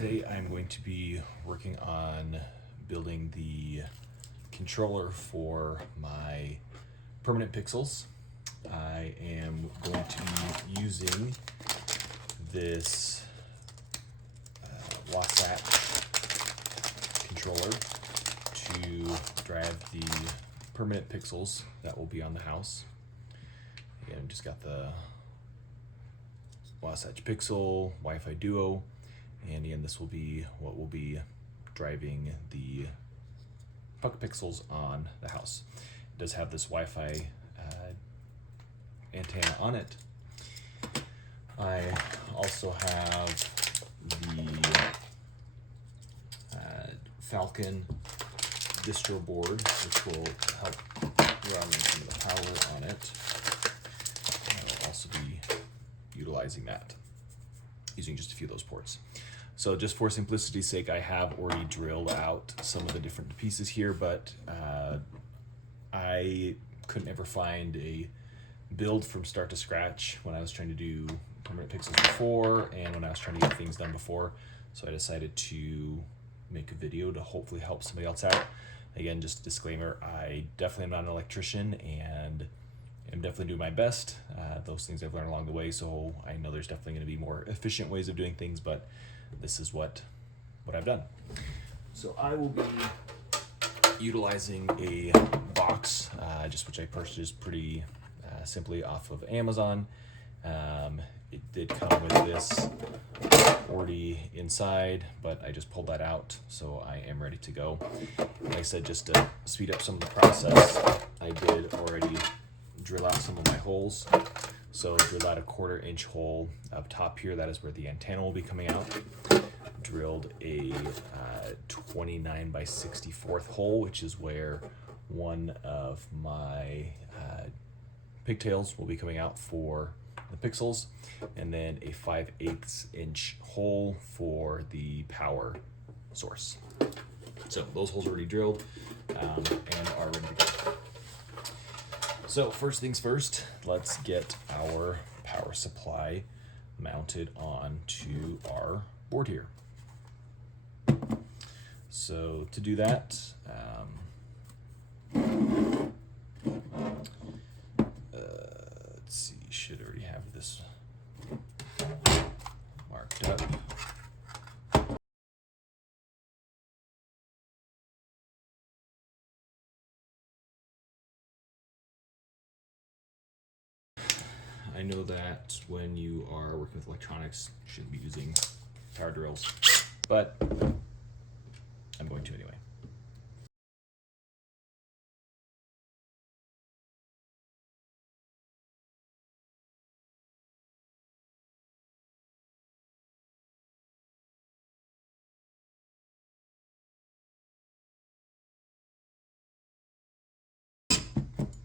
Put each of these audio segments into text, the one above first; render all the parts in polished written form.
Today I'm going to be working on building the controller for my permanent pixels. I am going to be using this Wasatch controller to drive the permanent pixels that will be on the house. Again, just got the Wasatch Pixel, Wi-Fi Duo, and again, this will be what will be driving the puck pixels on the house. It does have this Wi-Fi antenna on it. I also have the Falcon Distro board, which will help run some of the power on it. I will also be utilizing that, using just a few of those ports. So just for simplicity's sake, I have already drilled out some of the different pieces here, but I couldn't ever find a build from start to scratch when I was trying to do permanent pixels before and when I was trying to get things done before. So I decided to make a video to hopefully help somebody else out. Again, just a disclaimer, I definitely am not an electrician and I'm definitely doing my best. Those things I've learned along the way, so I know there's definitely going to be more efficient ways of doing things, but this is what I've done. So I will be utilizing a box, just which I purchased pretty simply off of Amazon. It did come with this already inside, but I just pulled that out, so I am ready to go. Like I said, just to speed up some of the process, I did already drill out some of my holes. So drilled out a 1/4 inch hole up top here. That is where the antenna will be coming out. Drilled a 29 by 64th hole, which is where one of my pigtails will be coming out for the pixels, and then a 5/8 inch hole for the power source. So those holes are already drilled and are ready to go. So first things first, let's get our power supply mounted onto our board here. So to do that, let's see, should already have this marked up. I know that when you are working with electronics, you shouldn't be using power drills, but I'm going to anyway.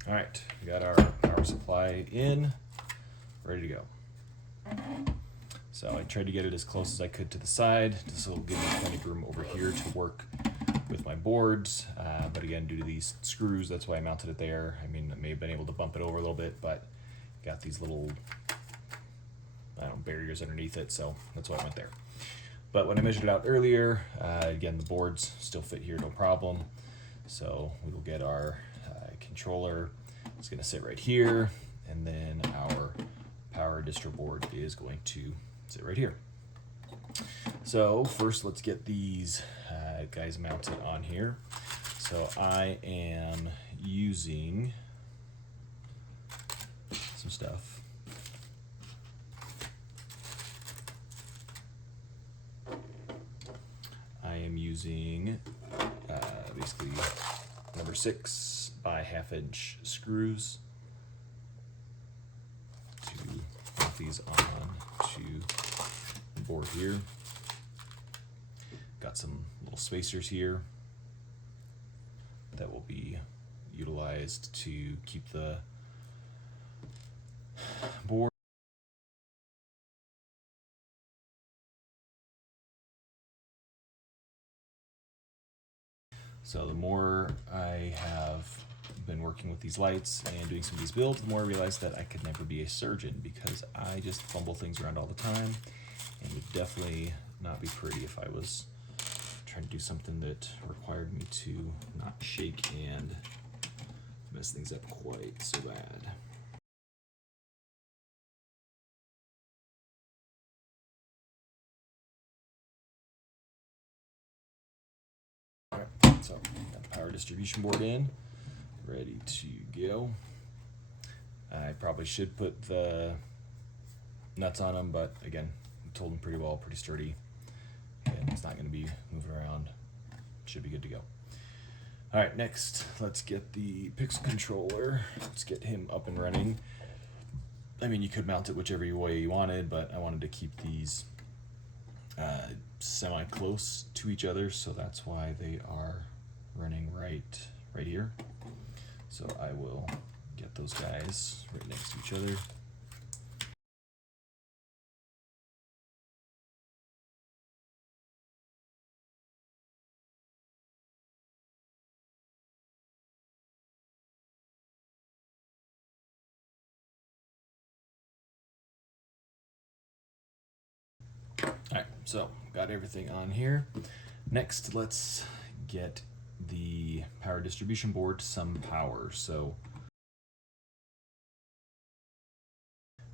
All right, we got our power supply in, ready to go. So I tried to get it as close as I could to the side, just so it'll give me plenty of room over here to work with my boards. But again, due to these screws, that's why I mounted it there. I mean, I may have been able to bump it over a little bit, but got these little, barriers underneath it, so that's why I went there. But when I measured it out earlier, again, the boards still fit here, no problem. So we will get our controller. It's going to sit right here, and then our power distro board is going to sit right here. So first, let's get these guys mounted on here. So I am using some stuff. I am using basically number 6 by 1/2 inch screws to put these on to the board here. Got some little spacers here that will be utilized to keep the board. So the more I have been working with these lights and doing some of these builds, the more I realized that I could never be a surgeon because I just fumble things around all the time and would definitely not be pretty if I was trying to do something that required me to not shake and mess things up quite so bad. Alright, so got the power distribution board in, ready to go. I probably should put the nuts on them, but again, I told them pretty well, pretty sturdy, and it's not going to be moving around. Should be good to go. All right, next, let's get the Pixel controller. Let's get him up and running. I mean, you could mount it whichever way you wanted, but I wanted to keep these semi-close to each other, so that's why they are running right here. So I will get those guys right next to each other. Alright, so got everything on here. Next, let's get the power distribution board some power. So,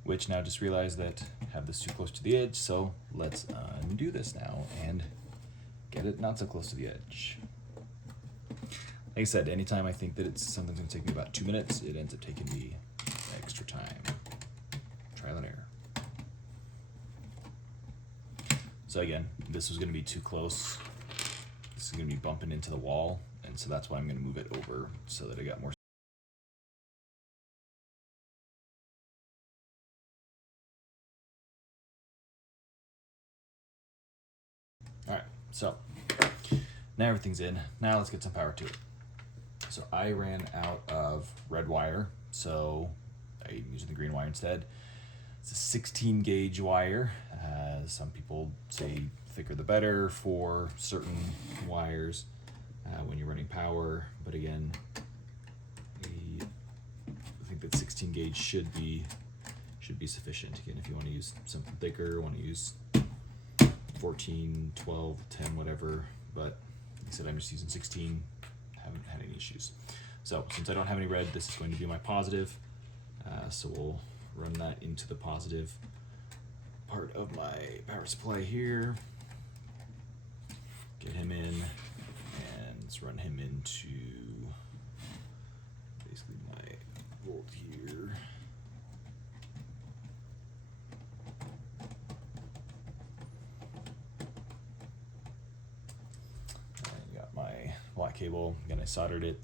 which now just realized that I have this too close to the edge, so let's undo this now and get it not so close to the edge. Like I said, anytime I think that it's something's gonna take me about 2 minutes, it ends up taking me extra time. Trial and error. So again, this was gonna be too close. This is gonna be bumping into the wall, and so that's why I'm gonna move it over so that I got more. All right, so now everything's in. Now let's get some power to it. So I ran out of red wire, so I'm using the green wire instead. It's a 16 gauge wire. Some people say thicker the better for certain wires when you're running power, but again, I think that 16 gauge should be sufficient. Again, if you want to use something thicker, want to use 14, 12, 10, whatever, but like I said, I'm just using 16. Haven't had any issues. So since I don't have any red, this is going to be my positive. So we'll run that into the positive part of my power supply here. Get him in, and let's run him into basically my volt here. I got my black cable. Again, I soldered it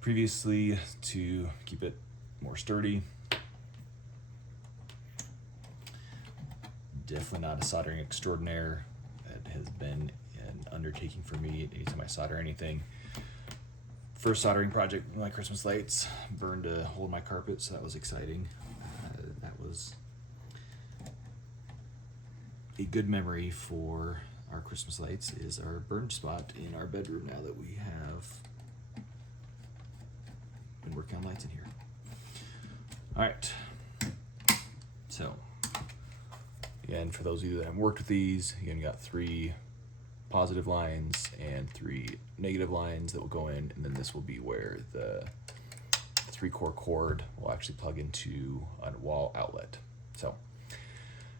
previously to keep it more sturdy. Definitely not a soldering extraordinaire. It has been an undertaking for me anytime I solder anything. First soldering project with my Christmas lights, burned a hole in my carpet, so that was exciting. That was a good memory for our Christmas lights, is our burned spot in our bedroom now that we have been working on lights in here. All right, so again, for those of you that have worked with these, again, you got 3 positive lines and 3 negative lines that will go in, and then this will be where the 3-core cord will actually plug into a wall outlet. So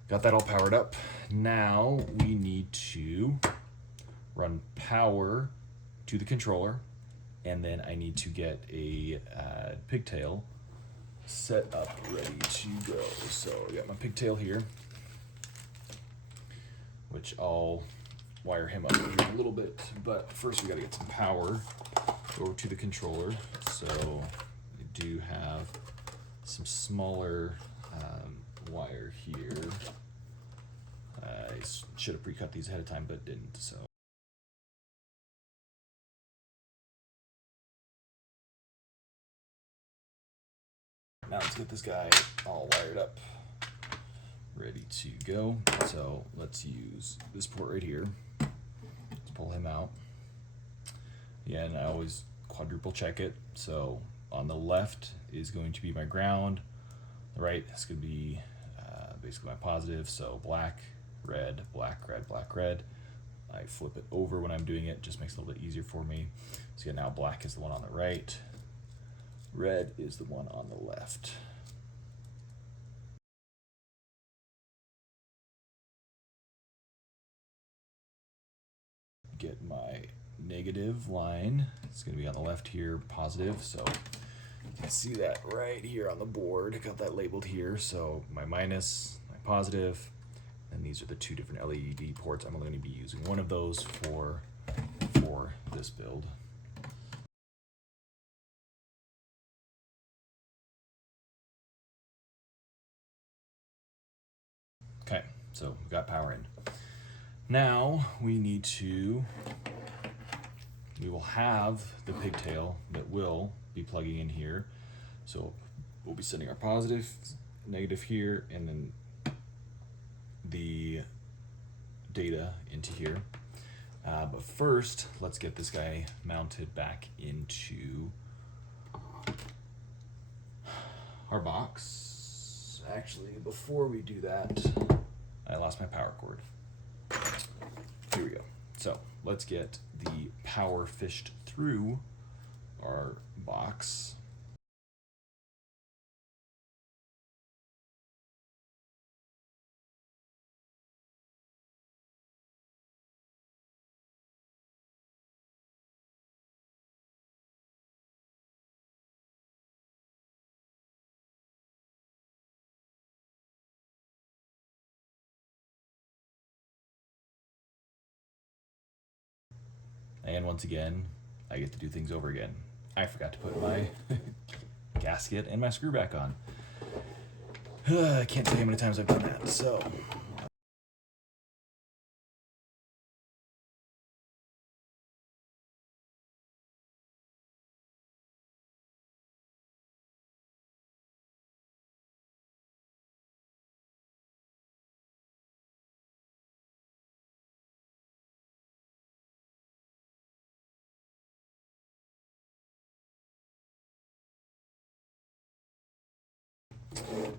got that all powered up. Now we need to run power to the controller, and then I need to get a pigtail set up ready to go. So I got my pigtail here, which I'll wire him up in a little bit, but first we gotta get some power over to the controller. So I do have some smaller wire here. I should have pre-cut these ahead of time, but didn't, so. Now let's get this guy all wired up, ready to go. So let's use this port right here. Let's pull him out. Yeah, and I always quadruple check it. So on the left is going to be my ground. The right is going to be basically my positive. So black red, black, red, black, red. I flip it over when I'm doing it, just makes it a little bit easier for me. So yeah, now black is the one on the right, red is the one on the left. Get my negative line. It's going to be on the left here, positive. So you can see that right here on the board. I got that labeled here. So my minus, my positive, and these are the two different LED ports. I'm only going to be using one of those for this build. Okay, so we've got power in. Now we will have the pigtail that will be plugging in here. So we'll be sending our positive, negative here, and then the data into here. But first, let's get this guy mounted back into our box. Actually, before we do that, I lost my power cord. Here we go. So let's get the power fished through our box. And once again, I get to do things over again. I forgot to put my gasket and my screw back on. I can't tell you how many times I've done that, so.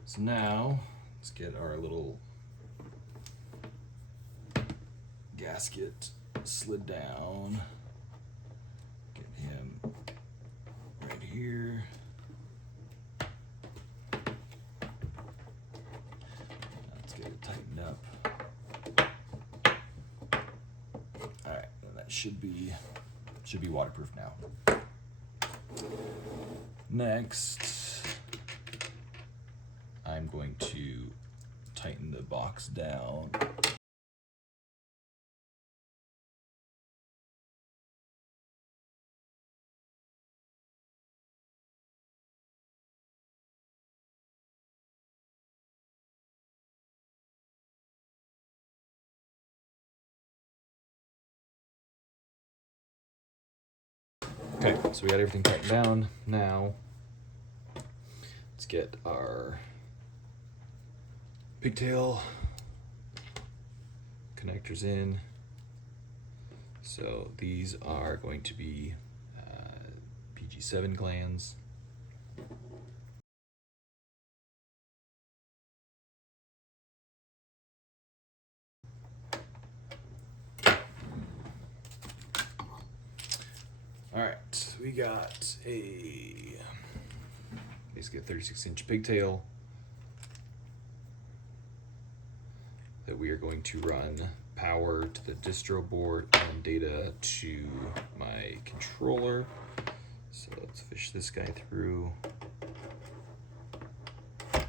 So now, let's get our little gasket slid down. Get him right here. Let's get it tightened up. All right, and that should be waterproof now. Next, I'm going to tighten the box down. Okay, so we got everything tightened down. Now, let's get our pigtail connectors in. So these are going to be PG7 glands. All right, we got basically a 36-inch pigtail that we are going to run power to the distro board and data to my controller. So let's fish this guy through. At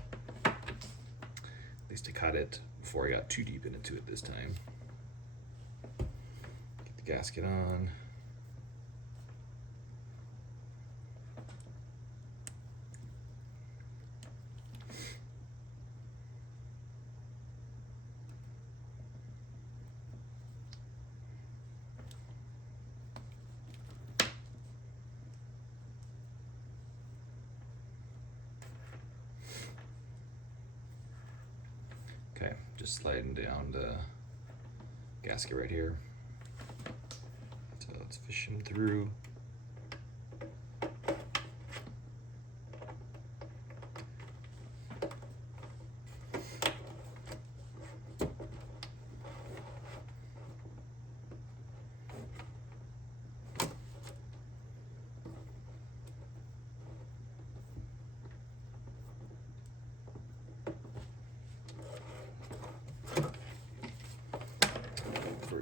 least I caught it before I got too deep into it this time. Get the gasket on. Okay, just sliding down the gasket right here. So let's fish him through.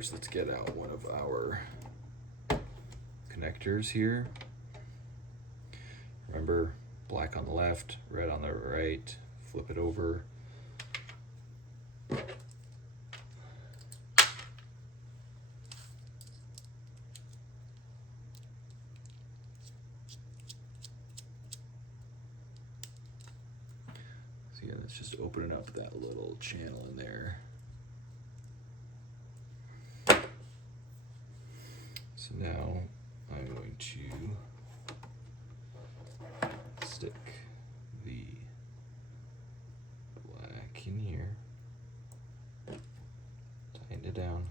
first, let's get out one of our connectors here. Remember, black on the left, red on the right, flip it over. So yeah, that's just opening up that little channel in there. So now I'm going to stick the black in here, tighten it down.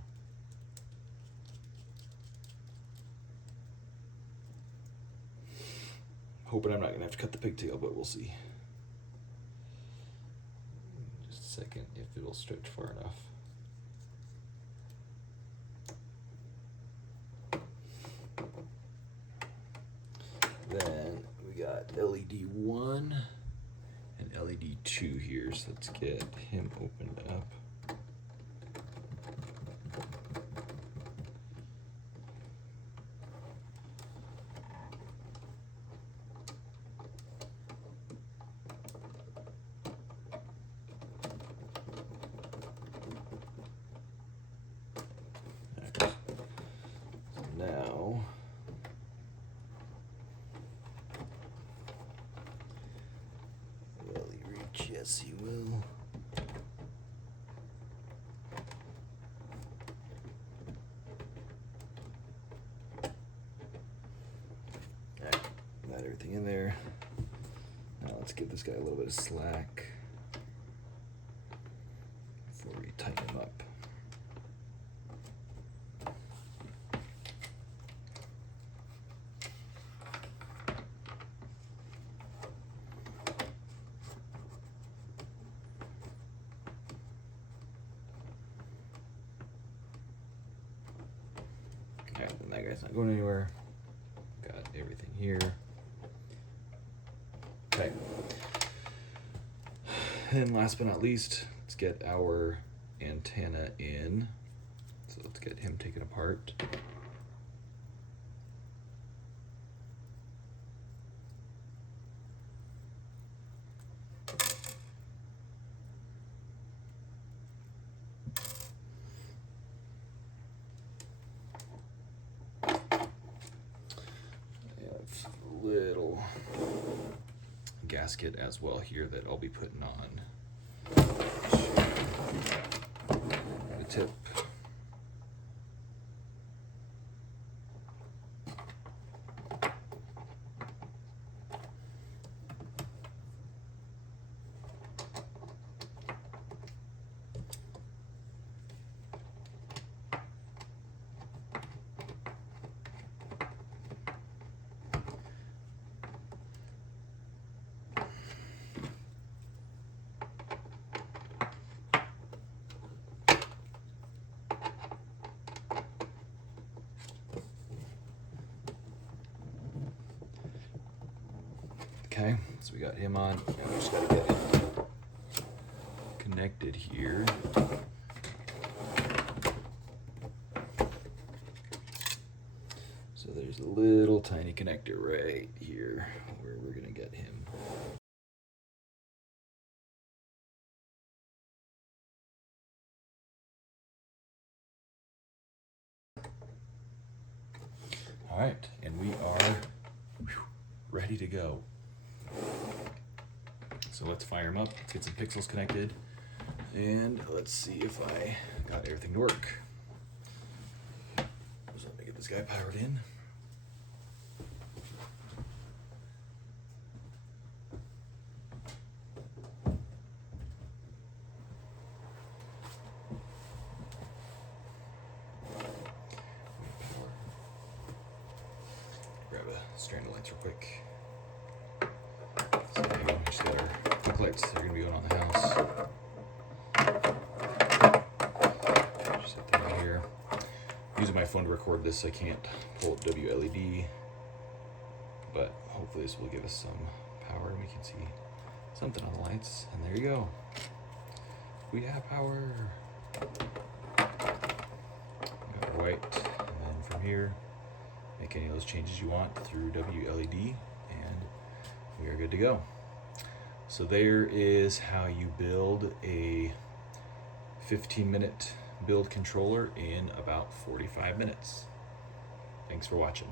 Hoping I'm not gonna have to cut the pigtail, but we'll see. Just a second, if it'll stretch far enough. Then we got LED 1 and LED 2 here, so let's get him opened up. Now will he reach? Yes, he will. Alright, got everything in there. Now let's give this guy a little bit of slack before we tighten him up. Alright, then that guy's not going anywhere. Got everything here. Okay. And last but not least, let's get our antenna in. So let's get him taken apart. Little gasket as well here that I'll be putting on the tip. Okay, so we got him on. Now we just gotta get him connected here. So there's a little tiny connector right here where we're gonna get him. All right, and we are ready to go. So let's fire him up, let's get some pixels connected, and let's see if I got everything to work. So let me get this guy powered in. Grab a strand of lights real quick. So we just got our quick lights that are going to be going on the house. Just set that right here. I'm using my phone to record this, so I can't pull up WLED, but hopefully this will give us some power and we can see something on the lights. And there you go. We have power. from here, make any of those changes you want through WLED, and we are good to go. So there is how you build a 15-minute build controller in about 45 minutes. Thanks for watching.